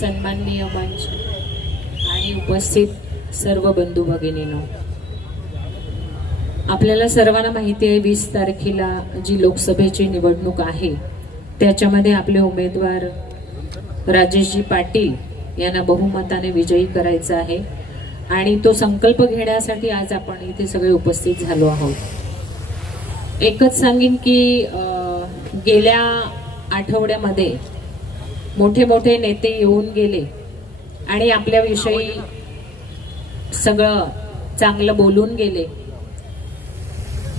सन्माननीय मंच आणि उपस्थित सर्व बंधू भगिनींनो, आपल्याला सर्वांना माहिती आहे 20 तारखेला जी लोकसभेची निवडणूक आहे त्याच्यामध्ये आपले उमेदवार राजेशजी पाटील यांना बहुमताने विजयी करायचं आहे आणि तो संकल्प घेण्यासाठी आज आपण इथे सगळे उपस्थित झालो आहोत। एकच सांगेन की गेल्या आठवड्यामध्ये मोठे मोठे नेते येऊन गेले आणि आपल्याविषयी सगळं चांगलं बोलून गेले।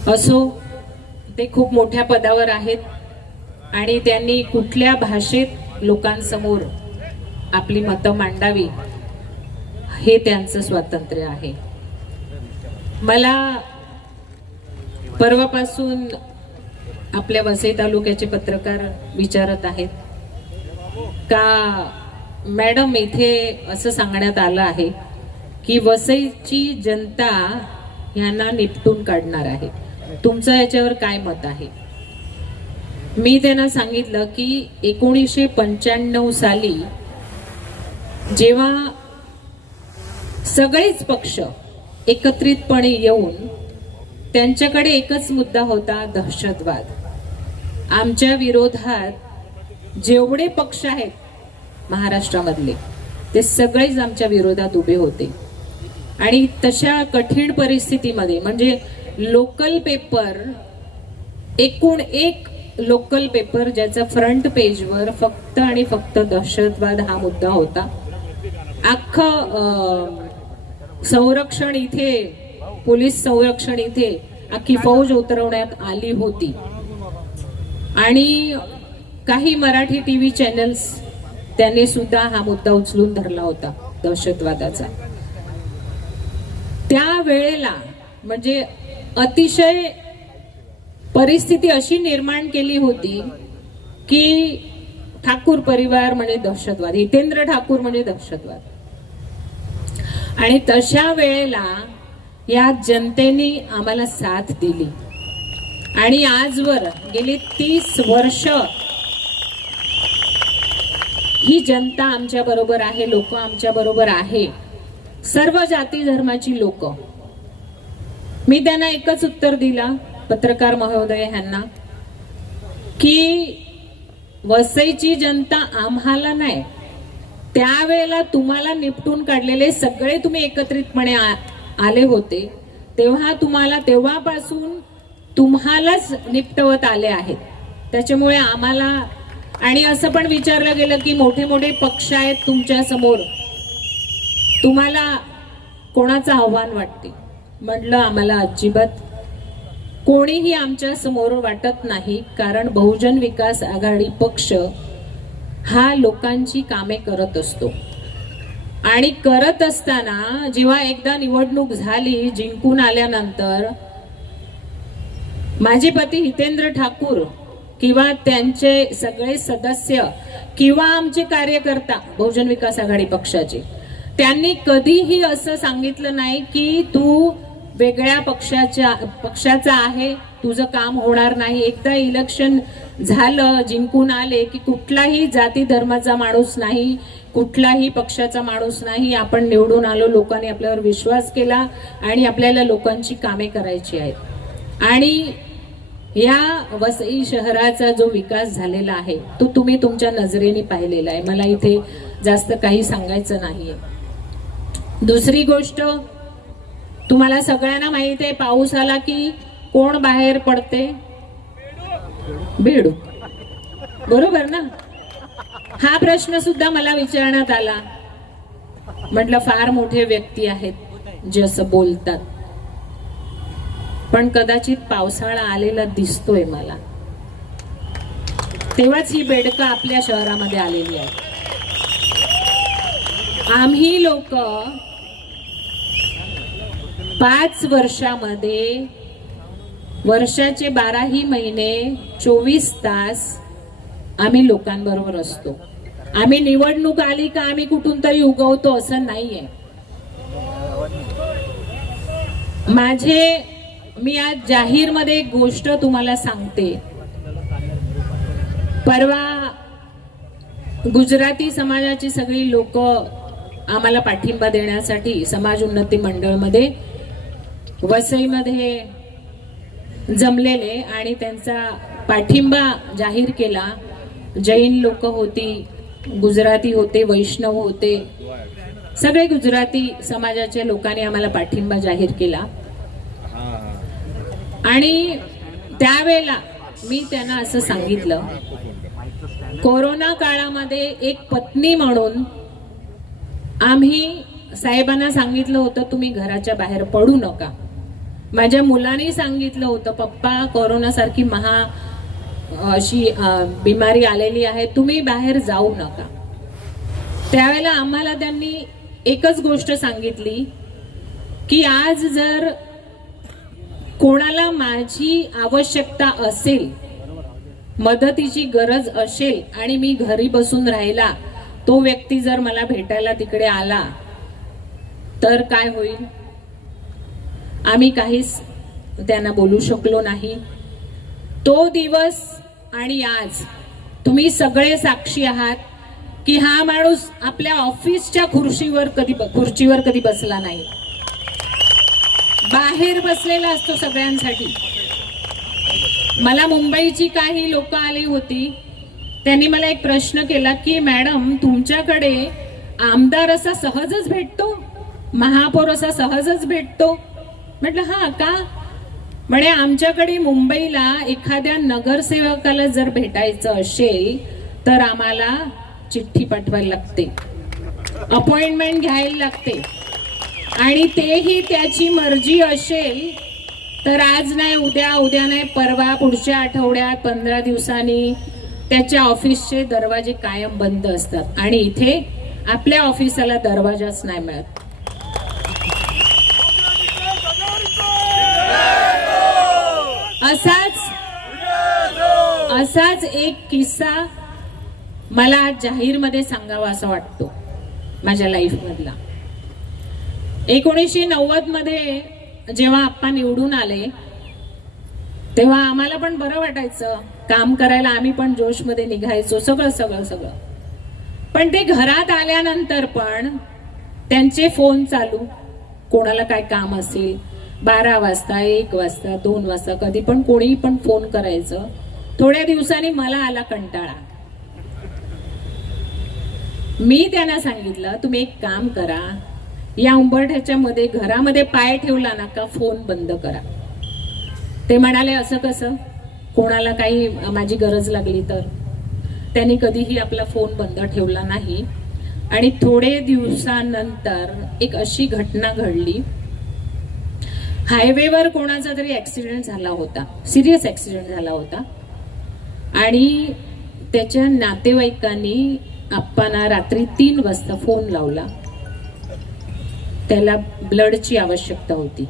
असो, ते खूप मोठ्या पदावर आहेत आणि त्यांनी कुठल्या भाषेत लोकांसमोर आपली मतं मांडावी हे त्यांचं स्वातंत्र्य आहे। मला परवापासून आपल्या वसई तालुक्याचे पत्रकार विचारत आहेत का मॅडम इथे असं सांगण्यात आलं आहे की वसईची जनता यांना निपटून काढणार आहे, तुमचं याच्यावर काय मत आहे? मी त्यांना सांगितलं की 1995 साली जेव्हा सगळेच पक्ष एकत्रितपणे येऊन त्यांच्याकडे एकच मुद्दा होता, दहशतवाद। आमच्या विरोधात जेवढे पक्ष आहेत महाराष्ट्रामधले ते सगळेच आमच्या विरोधात उभे होते आणि तशा कठीण परिस्थितीमध्ये म्हणजे लोकल पेपर, एकूण एक लोकल पेपर ज्याचा फ्रंट पेजवर फक्त आणि फक्त दहशतवाद हा मुद्दा होता। अख्खं संरक्षण इथे, पोलीस संरक्षण इथे अख्खी फौज उतरवण्यात आली होती आणि काही मराठी टीव्ही चॅनल्स त्यांनी सुद्धा हा मुद्दा उचलून धरला होता दहशतवादाचा। त्या वेळेला म्हणजे अतिशय परिस्थिती अशी निर्माण केली होती की ठाकूर परिवार म्हणजे दहशतवाद, हितेंद्र ठाकूर म्हणजे दहशतवाद। आणि तशा वेळेला या जनतेने आम्हाला साथ दिली आणि आजवर गेली 30 वर्ष ही जनता आमच्या बरोबर आहे, लोक आमच्या बरोबर आहे, सर्व जाती धर्माची लोक। मी त्यांना एकच उत्तर दिला पत्रकार महोदय यांना की वसईची जनता आम्हाला नाही, त्यावेळेला तुम्हाला निपटून काढलेले सगळे तुम्ही एकत्रितपणे आले होते तेव्हा तेव्हापासून तुम्हालाच निपटवत आले आहेत। त्याच्यामुळे आम्हाला, आणि असं पण विचारलं गेलं की मोठे मोठे पक्ष आहेत तुमच्या समोर, तुम्हाला कोणाचं आव्हान वाटते? म्हटलं आम्हाला अजिबात कोणीही आमच्या समोर वाटत नाही, कारण बहुजन विकास आघाडी पक्ष हा लोकांची कामे करत असतो आणि करत असताना जेव्हा एकदा निवडणूक झाली, जिंकून आल्यानंतर माझे पती हितेंद्र ठाकूर किंवा त्यांचे सगळे सदस्य किंवा आमचे कार्यकर्ता बहुजन विकास आघाडी पक्षाचे, त्यांनी कधीही असं सांगितलं नाही की तू वेगळ्या पक्षाचा आहे, तुझं काम होणार नाही। एकदा इलेक्शन झालं, जिंकून आले की कुठलाही जाती धर्माचा माणूस नाही, कुठलाही पक्षाचा माणूस नाही, आपण निवडून आलो, लोकांनी आपल्यावर विश्वास केला आणि आपल्याला लोकांची कामे करायची आहेत। आणि या वसई शहराचा जो विकास झालेला आहे तो तुम्ही तुमच्या नजरेने पाहिलेला आहे, मला इथे जास्त काही सांगायचं नाहीये। दुसरी गोष्ट, तुम्हाला सगळ्यांना माहित आहे पाऊस आला की कोण बाहेर पडते? बेडूक, बरोबर ना? हा प्रश्न सुद्धा मला विचारण्यात आला। म्हटलं फार मोठे व्यक्ती आहेत जे असं बोलतात, पण कदाचित पावसाळा आलेला दिसतोय मला, तेव्हाच ही बेडकं आपल्या शहरामध्ये आलेली आहे। आम्ही लोक 5 वर्षामध्ये वर्षाचे 12ही महिने 24 तास आम्ही लोकांबरोबर असतो। आम्ही निवडणूक आली का आम्ही कुठून तरी उगवतो असं नाहीये। मी आज जाहीर मध्ये एक गोष्ट तुम्हाला सांगते। परवा गुजराती समाजाची सगळी लोक आम्हाला पाठिंबा देण्यासाठी समाज उन्नती मंडळमध्ये वसईमध्ये जमलेले आणि त्यांचा पाठिंबा जाहीर केला. जैन लोक होती, गुजराती होते, वैष्णव होते, सगळे गुजराती समाजाच्या लोकांनी आम्हाला पाठिंबा जाहीर केला. आणि त्यावेळेला मी त्यांना असं सांगितलं, कोरोना काळामध्ये एक पत्नी म्हणून आम्ही साहेबांना सांगितलं होतं तुम्ही घराच्या बाहेर पडू नका. माझ्या मुलांनी सांगितलं होतं पप्पा कोरोनासारखी अशी बिमारी आलेली आहे, तुम्ही बाहेर जाऊ नका. त्यावेळेला आम्हाला त्यांनी एकच गोष्ट सांगितली की आज जर कोणाला माझी आवश्यकता असेल, मदतीची गरज असेल आणि मी घरी बसून राहिला, तो व्यक्ती जर मला भेटायला तिकडे आला तर काय होईल. आम्ही काहीच त्यांना बोलू शकलो नाही. तो दिवस आणि आज तुम्ही सगळे साक्षी आहात की हा माणूस आपल्या ऑफिसच्या खुर्चीवर कधी बसला नाही, बाहेर बसलेला असतो सगळ्यांसाठी. मला मुंबईची काही लोक आली होती, त्यांनी मला एक प्रश्न केला की मॅडम तुमच्याकडे आमदार असा सहजच भेटतो, महापौर असा सहजच भेटतो. म्हटलं हा का. म्हणे आमच्याकडे मुंबईला एखाद्या नगरसेवकाला जर भेटायचं असेल तर आम्हाला चिठ्ठी पाठवायला लागते, अपॉइंटमेंट घ्यायला लागते आणि तेही त्याची मर्जी असेल तर आज नाही उद्या, उद्या नाही परवा, पुढच्या आठवड्यात, 15 दिवसांनी त्याच्या ऑफिसचे दरवाजे कायम बंद असतात आणि इथे आपल्या ऑफिसाला दरवाजाच नाही मिळत. असाच एक किस्सा मला आज जाहीर मध्ये सांगावा असं वाटतो माझ्या लाईफ मधला. 1990 मध्ये जेव्हा आप्पा निवडून आले तेव्हा आम्हाला पण बरं वाटायचं, काम करायला आम्ही पण जोश मध्ये निघायचो, सगळं. पण ते घरात आल्यानंतर पण त्यांचे फोन चालू, कोणाला काय काम असेल 12 वाजता, 1 वाजता, 2 वाजता, कधी पण कोणीही पण फोन करायचं. थोड्या दिवसांनी मला आला कंटाळा. मी त्यांना सांगितलं तुम्ही एक काम करा, या उंबरठ्याच्या मध्ये घरामध्ये पाय ठेवला ना का फोन बंद करा. ते म्हणाले असं कसं, कोणाला काही माझी गरज लागली तर. त्यांनी कधीही आपला फोन बंद ठेवला नाही. आणि थोडे दिवसानंतर एक अशी घटना घडली, हायवेवर कोणाचा तरी ऍक्सिडेंट झाला होता, सिरियस ऍक्सिडेंट झाला होता आणि त्याच्या नातेवाईकांनी आप्पांना रात्री 3 वाजता फोन लावला. त्याला ब्लडची आवश्यकता होती,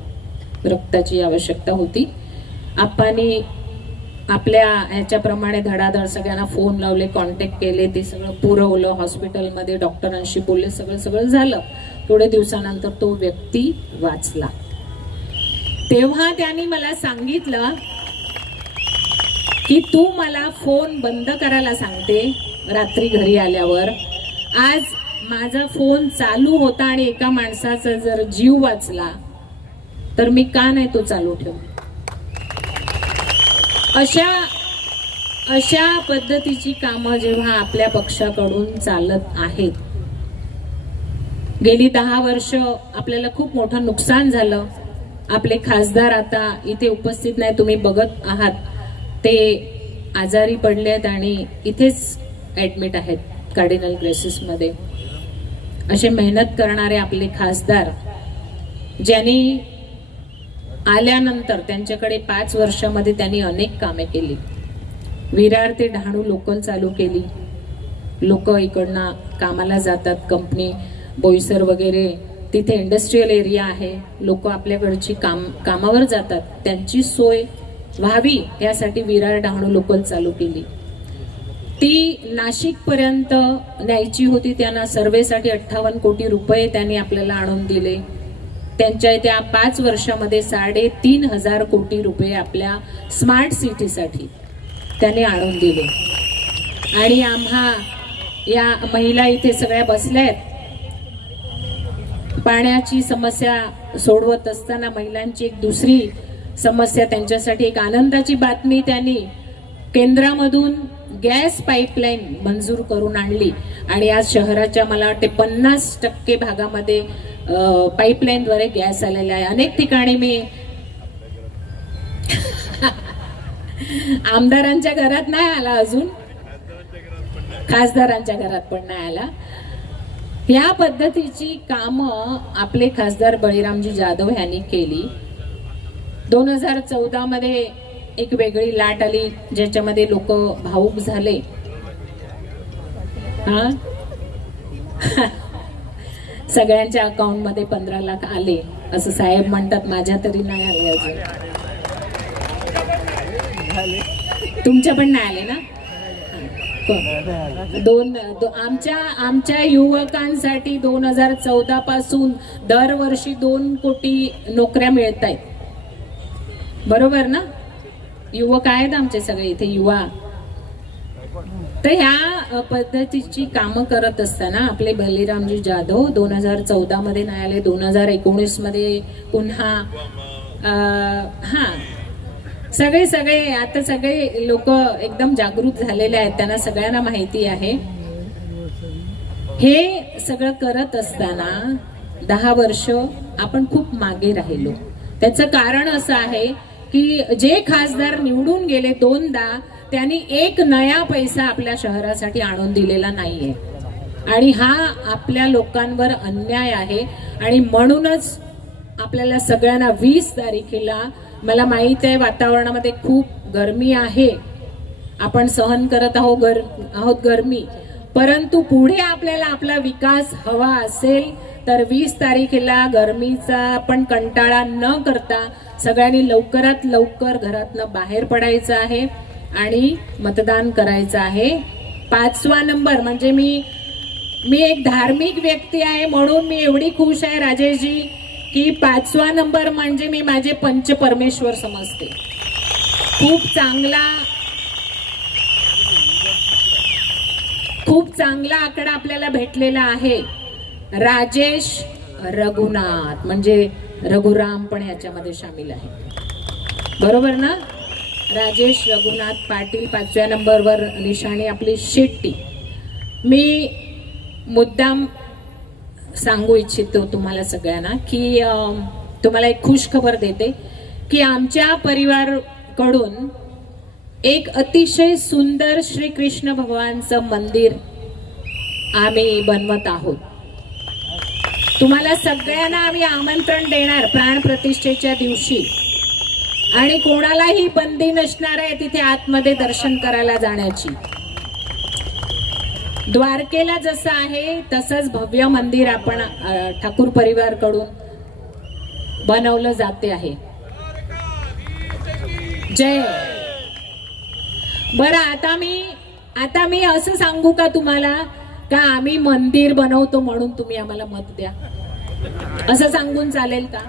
रक्ताची आवश्यकता होती. आप्पांनी आपल्या ह्याच्याप्रमाणे धडाधड सगळ्यांना फोन लावले, कॉन्टॅक्ट केले, ते सगळं पुरवलं, हॉस्पिटलमध्ये डॉक्टरांशी बोलले, सगळं झालं. थोड्या दिवसानंतर तो व्यक्ती वाचला. तेव्हा त्यांनी मला सांगितलं की तू मला फोन बंद करायला सांगते रात्री घरी आल्यावर, आज माझा फोन चालू होता आणि एका माणसाचा जर जीव वाचला तर मी का नाही तो चालू ठेवू. अशा पद्धतीची कामं जेव्हा आपल्या पक्षाकडून चालत आहेत, गेली 10 वर्ष आपल्याला खूप मोठं नुकसान झालं. आपले खासदार आता इथे उपस्थित नाही, तुम्ही बघत आहात, ते आजारी पडलेत आणि इथेच ऍडमिट आहेत कार्डिनल क्रायसिस मध्ये. असे मेहनत करणारे आपले खासदार, ज्यांनी आल्यानंतर त्यांच्याकडे 5 वर्षामध्ये त्यांनी अनेक कामे केली. विरार ते डहाणू लोकल चालू केली. लोक इकडनं कामाला जातात, कंपनी बोईसर वगैरे, तिथे इंडस्ट्रियल एरिया आहे, लोक आपल्याकडची कामावर जातात, त्यांची सोय व्हावी यासाठी विरार डहाणू लोकल चालू केली. ती नाशिक पर्यंत न्यायची होती, त्यांना सर्वेसाठी 58 कोटी रुपये त्यांनी आपल्याला आणून दिले. त्यांच्या त्या 5 वर्षामध्ये 3,500 कोटी रुपये आपल्या स्मार्ट सिटीसाठी त्यांनी आणून दिले. आणि आम्हा या महिला इथे सगळ्या बसल्या आहेत. पाण्याची समस्या सोडवत असताना महिलांची एक दुसरी समस्या, त्यांच्यासाठी एक आनंदाची बातमी, त्यांनी केंद्रामधून गॅस पाईपलाईन मंजूर करून आणली आणि आज शहराच्या मला वाटते 50% भागामध्ये पाईपलाईनद्वारे गॅस आलेला आहे. अनेक ठिकाणी मी आमदारांच्या घरात नाही आला अजून, खासदारांच्या घरात पण नाही आला. या पद्धतीची कामं आपले खासदार बळीरामजी जाधव यांनी केली. 2014 मध्ये एक वेगळी लाट आली ज्याच्यामध्ये लोक भावुक झाले. हा सगळ्यांच्या अकाउंट मध्ये 15 लाख आले असं साहेब म्हणतात, माझ्या तरी नाही आले अजून. तुमच्या पण नाही आले ना? आमच्या युवकांसाठी 2014 पासून दरवर्षी 2 कोटी नोकऱ्या मिळत आहेत. बरोबर ना? युवक आहेत आमचे सगळे इथे युवा. तर ह्या पद्धतीची कामं करत असताना आपले बळीरामजी जाधव 2014 मध्ये नाही आले, 2019 मध्ये पुन्हा सगळे आता सगळे लोक एकदम जागृत झालेले आहेत, त्यांना सगळ्यांना माहिती आहे. हे सगळं करत असताना 10 वर्ष आपण खूप मागे राहिलो. त्याचं कारण असं आहे की जे खासदार निवडून गेले 2दा, त्यांनी एक नया पैसा आपल्या शहरासाठी आणून दिलेला नाहीये आणि हा आपल्या लोकांवर अन्याय आहे. आणि म्हणूनच आपल्याला सगळ्यांना 20 तारखेला, मला माहित आहे वातावरणामध्ये खूप गरमी आहे, आपण सहन करत आहोत गरमी, परंतु पुढे आपल्याला आपला विकास हवा असेल तर 20 तारखेला गरमीचा पण कंटाळा न करता सगळ्यांनी लवकरात लवकर घरातनं बाहेर पडायचं आहे आणि मतदान करायचं आहे. 5वा नंबर म्हणजे मी एक धार्मिक व्यक्ती आहे म्हणून मी एवढी खुश आहे राजेशजी की 5वा नंबर म्हणजे मी माझे पंचपरमेश्वर समजते. खूप चांगला आकडा आपल्याला भेटलेला आहे. राजेश रघुनाथ म्हणजे रघुराम पण याच्यामध्ये सामील आहे. बरोबर ना? राजेश रघुनाथ पाटील 5व्या नंबरवर निशाणी आपली शेट्टी. मी मुद्दाम सांगू इच्छितो तुम्हाला सगळ्यांना की तुम्हाला एक खुश खबर देते की आमच्या परिवाराकडून एक अतिशय सुंदर श्री कृष्ण भगवानचं मंदिर आम्ही बनवत आहोत. तुम्हाला सगळ्यांना आम्ही आमंत्रण देणार प्राण प्रतिष्ठेच्या दिवशी आणि कोणालाही बंदी नसणार आहे तिथे आतमध्ये दर्शन करायला जाण्याची. द्वारकेला जसं आहे तसंच भव्य मंदिर आपण ठाकूर परिवारकडून बनवलं जाते आहे. जय. बरं, आता मी असं सांगू का तुम्हाला का आम्ही मंदिर बनवतो म्हणून तुम्ही आम्हाला मत द्या, असं सांगून चालेल का?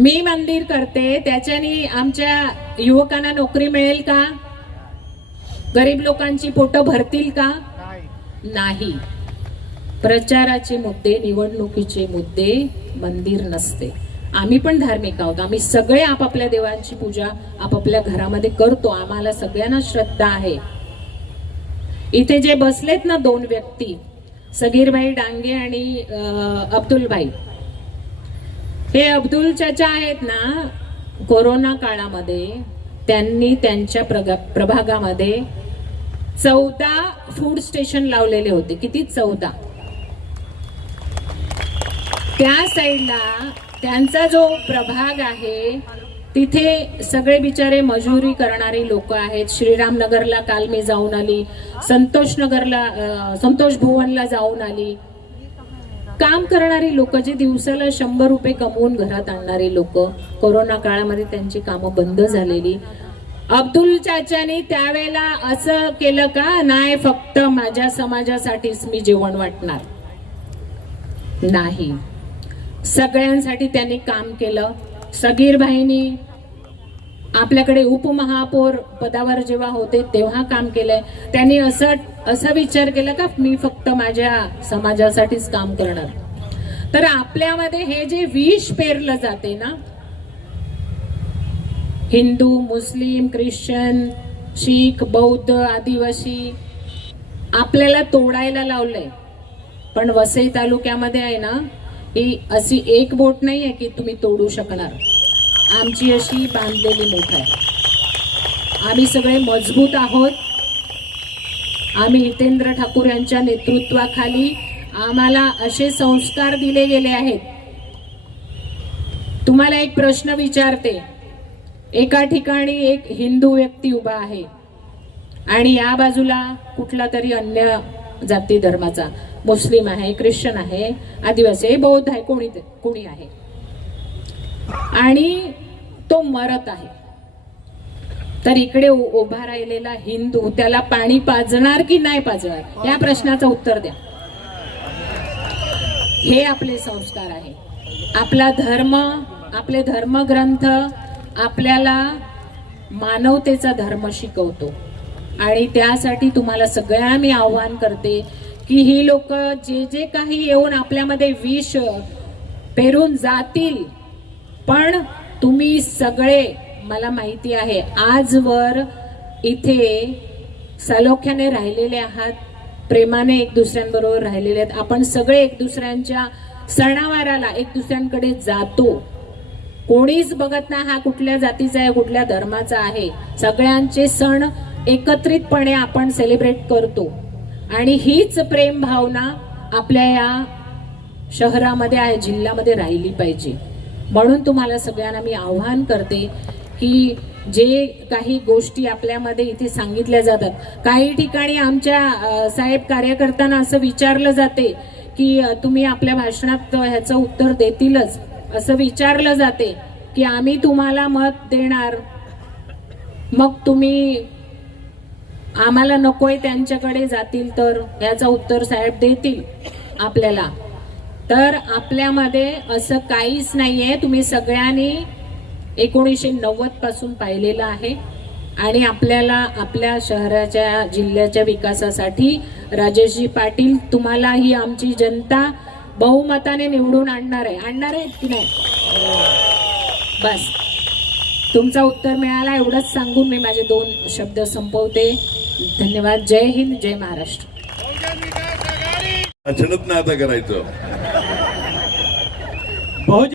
मी मंदिर करते त्याच्याने आमच्या युवकांना नोकरी मिळेल का? गरीब लोकांची पोटं भरतील का? नाही. प्रचाराचे मुद्दे, निवडणुकीचे मुद्दे मंदिर नसते. आम्ही पण धार्मिक आहोत, आम्ही सगळे आपापल्या देवांची पूजा आपापल्या घरामध्ये करतो, आम्हाला सगळ्यांना श्रद्धा आहे. इथे जे बसलेत ना 2 व्यक्ती, सगीरभाई डांगे आणि अब्दुलभाई, हे अब्दुल चाचा आहेत ना, कोरोना काळामध्ये त्यांनी त्यांच्या प्रभागामध्ये 14 फूड स्टेशन लावलेले होते. किती? 14. त्या साईडला त्यांचा जो प्रभाग आहे तिथे सगळे बिचारे मजुरी करणारे लोक आहेत. श्रीरामनगरला काल मी जाऊन आली, संतोष भुवनला जाऊन आली. काम करणारी लोक, जे दिवसाला 100 रुपये कमवून घरात आणणारी लोक, कोरोना काळामध्ये त्यांची कामं बंद झालेली. अब्दुल चाचानी त्यावेळेला असं केलं का? नाही, फक्त माझ्या समाजासाठीच मी जेवण वाटणार. नाही, सगळ्यांसाठी त्यांनी काम केलं. सगीर भाईनी आपल्याकडे उपमहापौर पदावर जेव्हा होते तेव्हा काम केलंय. त्यांनी असा विचार केला का मी फक्त माझ्या समाजासाठीच काम करणार. तर आपल्यामध्ये हे जे विष पेरलं जाते ना, हिंदू, मुस्लिम, ख्रिश्चन, शीख, बौद्ध, आदिवासी, आपल्याला तोडायला लावलंय. पण वसई तालुक्यामध्ये आहे ना, ही अशी एक बोट नाही आहे की तुम्ही तोडू शकणार. आमची अशी बांधलेली मोठ आहे. आम्ही सगळे मजबूत आहोत. आम्ही हितेंद्र ठाकूर यांच्या नेतृत्वाखाली आम्हाला असे संस्कार दिले गेले आहेत. तुम्हाला एक प्रश्न विचारते. एका ठिकाणी एक हिंदू व्यक्ती उभा आहे आणि या बाजूला कुठला तरी अन्य जाती धर्माचा, मुस्लिम आहे, ख्रिश्चन आहे, आदिवासी आहे, बौद्ध आहे, कोणी आहे, आणि तो मरत आहे. तर इकडे उभा राहिलेला हिंदू त्याला पाणी पाजणार की नाही पाजणार, या प्रश्नाचं उत्तर द्या. हे आपले संस्कार आहे. आपला धर्म, आपले धर्मग्रंथ आपल्याला मानवतेचा धर्म शिकवतो. आणि त्यासाठी तुम्हाला सगळ्यांना मी आव्हान करते की ही लोक जे काही येऊन आपल्यामध्ये विष पेरून जातील, पण तुम्ही सगळे, मला माहिती आहे आजवर इथे सलोख्याने राहिलेले आहात, प्रेमाने एक दुसऱ्यांबरोबर राहिलेले आहेत. आपण सगळे एक दुसऱ्यांच्या सणावाराला एक दुसऱ्यांकडे जातो. कोणीच बघत नाही हा कुठल्या जातीचा आहे, कुठल्या धर्माचा आहे. सगळ्यांचे सण एकत्रितपणे आपण सेलिब्रेट करतो. आणि हीच प्रेम भावना आपल्या या शहरामध्ये आहे, जिल्ह्यामध्ये राहिली पाहिजे. म्हणून तुम्हाला सगळ्यांना मी आव्हान करते की जे काही गोष्टी आपल्यामध्ये इथे सांगितल्या जातात, काही ठिकाणी आमच्या साहेब कार्यकर्त्यांना असं विचारलं जाते की तुम्ही आपल्या भाषणात ह्याचं उत्तर देतीलच, असं विचारलं जाते की आम्ही तुम्हाला मत देणार, मग तुम्ही आम्हाला नकोय त्यांच्याकडे जातील तर याचं उत्तर साहेब देतील आपल्याला. तर आपल्यामध्ये असं काहीच नाहीये. तुम्ही सगळ्यांनी 1990 पासून पाहिलेलं आहे. आणि आपल्याला आपल्या शहराच्या जिल्ह्याच्या विकासासाठी राजेशजी पाटील, तुम्हाला ही आमची जनता बहुमताने निवडून आणणार आहे की नाही? बस तुमचं उत्तर मिळाला एवढंच सांगून मी माझे 2 शब्द संपवते. धन्यवाद. जय हिंद, जय महाराष्ट्र. अचानक ना आता करायचं.